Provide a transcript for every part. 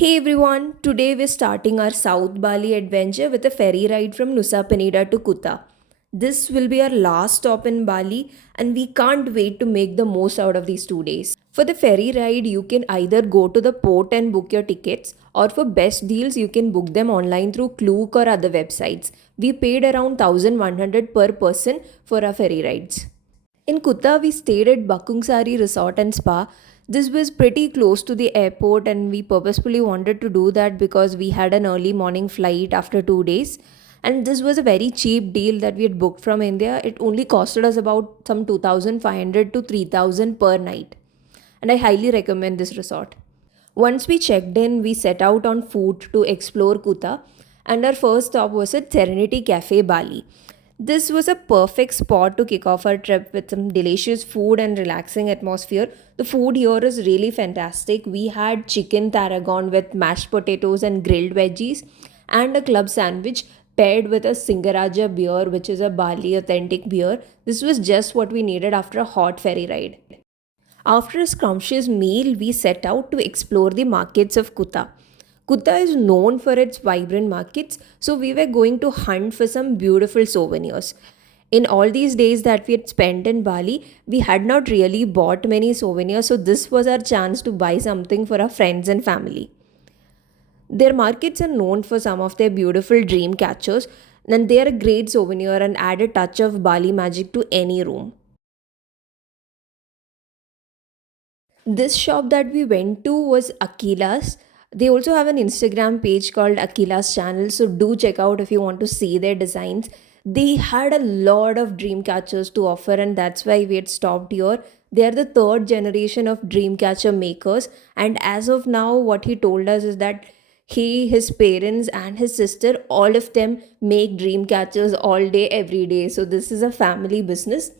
Hey everyone, today we're starting our South Bali adventure with a ferry ride from Nusa Penida to Kuta. This will be our last stop in Bali, and we can't wait to make the most out of these 2 days. For the ferry ride, you can either go to the port and book your tickets, or for best deals, you can book them online through Klook or other websites. We paid around 1100 per person for our ferry rides. In Kutta, we stayed at Bakungsari Resort and Spa. This was pretty close to the airport, and we purposefully wanted to do that because we had an early morning flight after 2 days. And this was a very cheap deal that we had booked from India. It only costed us about some 2500 to 3000 per night. And I highly recommend this resort. Once we checked in, we set out on foot to explore Kuta, and our first stop was at Serenity Cafe Bali. This was a perfect spot to kick off our trip with some delicious food and relaxing atmosphere. The food here is really fantastic. We had chicken tarragon with mashed potatoes and grilled veggies, and a club sandwich paired with a Singaraja beer, which is a Bali authentic beer. This was just what we needed after a hot ferry ride. After a scrumptious meal, we set out to explore the markets of Kuta. Kuta is known for its vibrant markets, so we were going to hunt for some beautiful souvenirs. In all these days that we had spent in Bali, we had not really bought many souvenirs, so this was our chance to buy something for our friends and family. Their markets are known for some of their beautiful dream catchers, and they are a great souvenir and add a touch of Bali magic to any room. This shop that we went to was Akila's. They also have an Instagram page called Akila's channel, so do check out if you want to see their designs. They had a lot of dream catchers to offer, and that's why we had stopped here. They are the third generation of dream catcher makers, and as of now, what he told us is that he, his parents, and his sister, all of them make dream catchers all day, every day. So, this is a family business.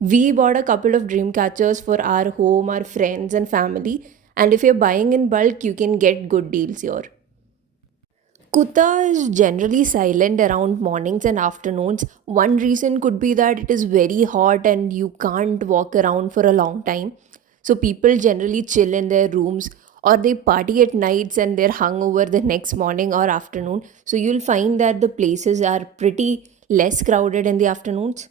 We bought a couple of dream catchers for our home, our friends, and family. And if you're buying in bulk, you can get good deals here. Kuta is generally silent around mornings and afternoons. One reason could be that it is very hot and you can't walk around for a long time. So people generally chill in their rooms or they party at nights and they're hungover the next morning or afternoon. So you'll find that the places are pretty less crowded in the afternoons.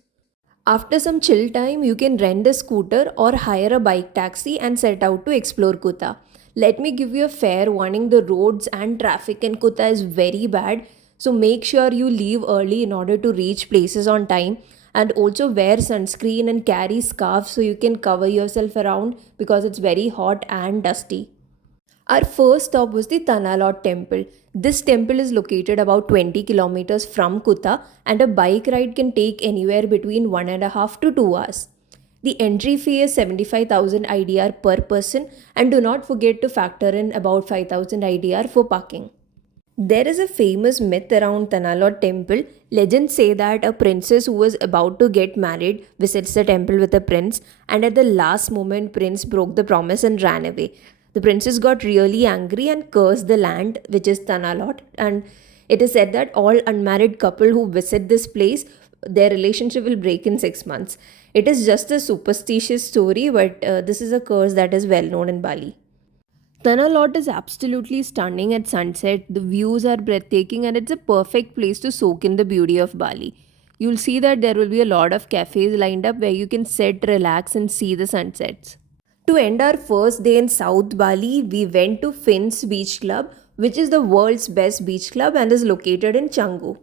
After some chill time, you can rent a scooter or hire a bike taxi and set out to explore Kuta. Let me give you a fair warning, the roads and traffic in Kuta is very bad, so make sure you leave early in order to reach places on time, and also wear sunscreen and carry scarf so you can cover yourself around because it's very hot and dusty. Our first stop was the Tanalot temple. This temple is located about 20 kilometers from Kuta, and a bike ride can take anywhere between 1.5 to 2 hours. The entry fee is 75,000 IDR per person, and do not forget to factor in about 5,000 IDR for parking. There is a famous myth around Tanalot temple. Legends say that a princess who was about to get married visits the temple with a prince, and at the last moment prince broke the promise and ran away. The princess got really angry and cursed the land, which is Tanalot, and it is said that all unmarried couple who visit this place, their relationship will break in 6 months. It is just a superstitious story, but this is a curse that is well known in Bali. Tanalot is absolutely stunning at sunset. The views are breathtaking and it's a perfect place to soak in the beauty of Bali. You'll see that there will be a lot of cafes lined up where you can sit, relax, and see the sunsets. To end our first day in South Bali, we went to Finn's Beach Club, which is the world's best beach club and is located in Canggu.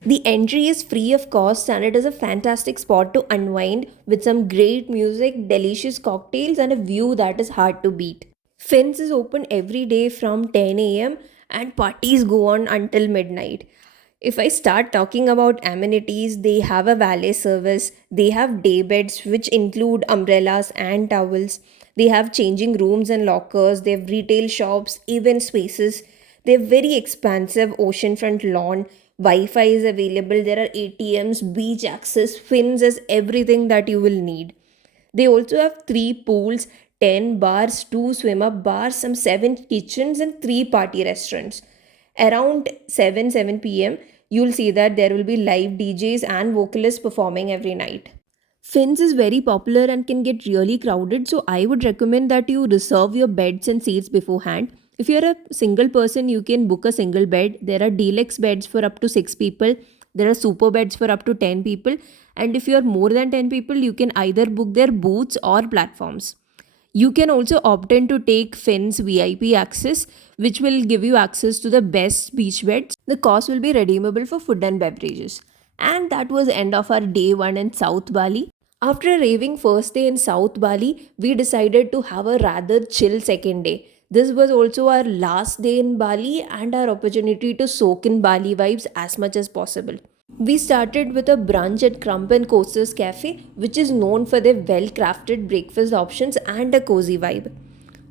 The entry is free of cost and it is a fantastic spot to unwind with some great music, delicious cocktails, and a view that is hard to beat. Finn's is open every day from 10 a.m. and parties go on until midnight. If I start talking about amenities, they have a valet service, they have day beds which include umbrellas and towels, they have changing rooms and lockers, they have retail shops, event spaces, they have very expansive oceanfront lawn, Wi-Fi is available, there are ATMs, beach access, fins is everything that you will need. They also have 3 pools, 10 bars, 2 swim up bars, some 7 kitchens, and 3 party restaurants. Around 7 pm, you'll see that there will be live DJs and vocalists performing every night. Fins is very popular and can get really crowded, so I would recommend that you reserve your beds and seats beforehand. If you're a single person, you can book a single bed. There are deluxe beds for up to 6 people. There are super beds for up to 10 people. And if you're more than 10 people, you can either book their booths or platforms. You can also opt in to take Finn's VIP access, which will give you access to the best beach beds. The cost will be redeemable for food and beverages. And that was the end of our day one in South Bali. After a raving first day in South Bali, we decided to have a rather chill second day. This was also our last day in Bali and our opportunity to soak in Bali vibes as much as possible. We started with a brunch at Crump and Coasters Cafe, which is known for their well crafted breakfast options and a cozy vibe.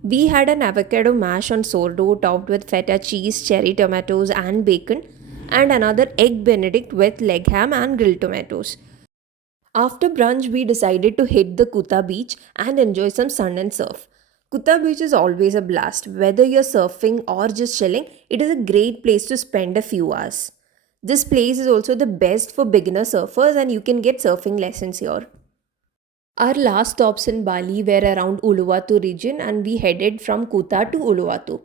We had an avocado mash on sourdough topped with feta cheese, cherry tomatoes, and bacon, and another egg benedict with leg ham and grilled tomatoes. After brunch, we decided to hit the Kuta beach and enjoy some sun and surf. Kuta beach is always a blast. Whether you're surfing or just chilling, it is a great place to spend a few hours. This place is also the best for beginner surfers and you can get surfing lessons here. Our last stops in Bali were around Uluwatu region and we headed from Kuta to Uluwatu.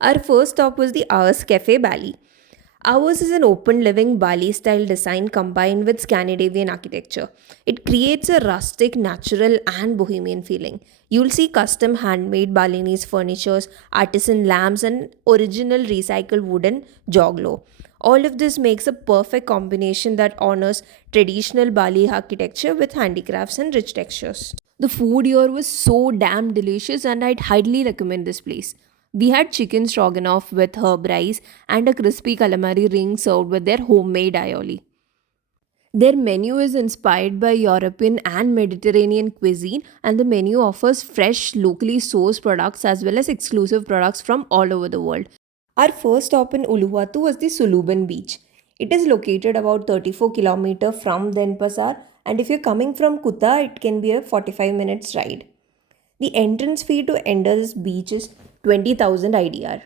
Our first stop was the Hours Cafe Bali. Ours is an open living Bali style design combined with Scandinavian architecture. It creates a rustic, natural, and bohemian feeling. You'll see custom handmade Balinese furnitures, artisan lamps, and original recycled wooden joglo. All of this makes a perfect combination that honors traditional Bali architecture with handicrafts and rich textures. The food here was so damn delicious, and I'd highly recommend this place. We had chicken stroganoff with herb rice and a crispy calamari ring served with their homemade aioli. Their menu is inspired by European and Mediterranean cuisine, and the menu offers fresh, locally sourced products as well as exclusive products from all over the world. Our first stop in Uluwatu was the Suluban beach. It is located about 34 km from Denpasar, and if you're coming from Kuta, it can be a 45 minutes ride. The entrance fee to enter this beach is 20,000 IDR.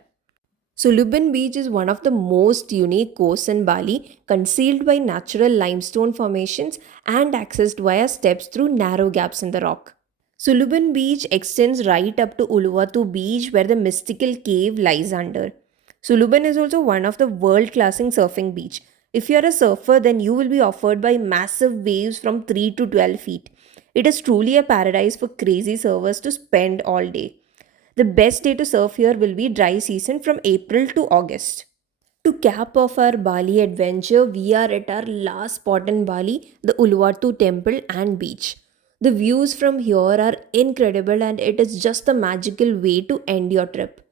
Suluban Beach is one of the most unique coasts in Bali, concealed by natural limestone formations and accessed via steps through narrow gaps in the rock. Suluban Beach extends right up to Uluwatu Beach, where the mystical cave lies under. Suluban is also one of the world-class surfing beach. If you're a surfer, then you will be offered by massive waves from 3 to 12 feet. It is truly a paradise for crazy surfers to spend all day. The best day to surf here will be dry season from April to August. To cap off our Bali adventure, we are at our last spot in Bali, the Uluwatu temple and beach. The views from here are incredible and it is just a magical way to end your trip.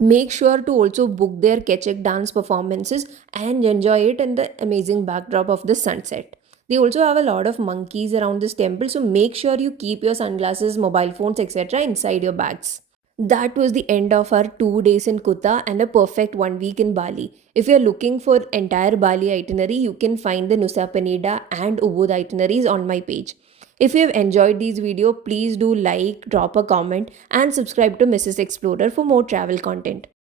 Make sure to also book their Kechak dance performances and enjoy it in the amazing backdrop of the sunset. They also have a lot of monkeys around this temple, so make sure you keep your sunglasses, mobile phones, etc. inside your bags. That was the end of our 2 days in Kuta and a perfect 1 week in Bali. If you're looking for entire Bali itinerary, you can find the Nusa Penida and Ubud itineraries on my page. If you have enjoyed these video, please do like, drop a comment and subscribe to Mrs. Explorer for more travel content.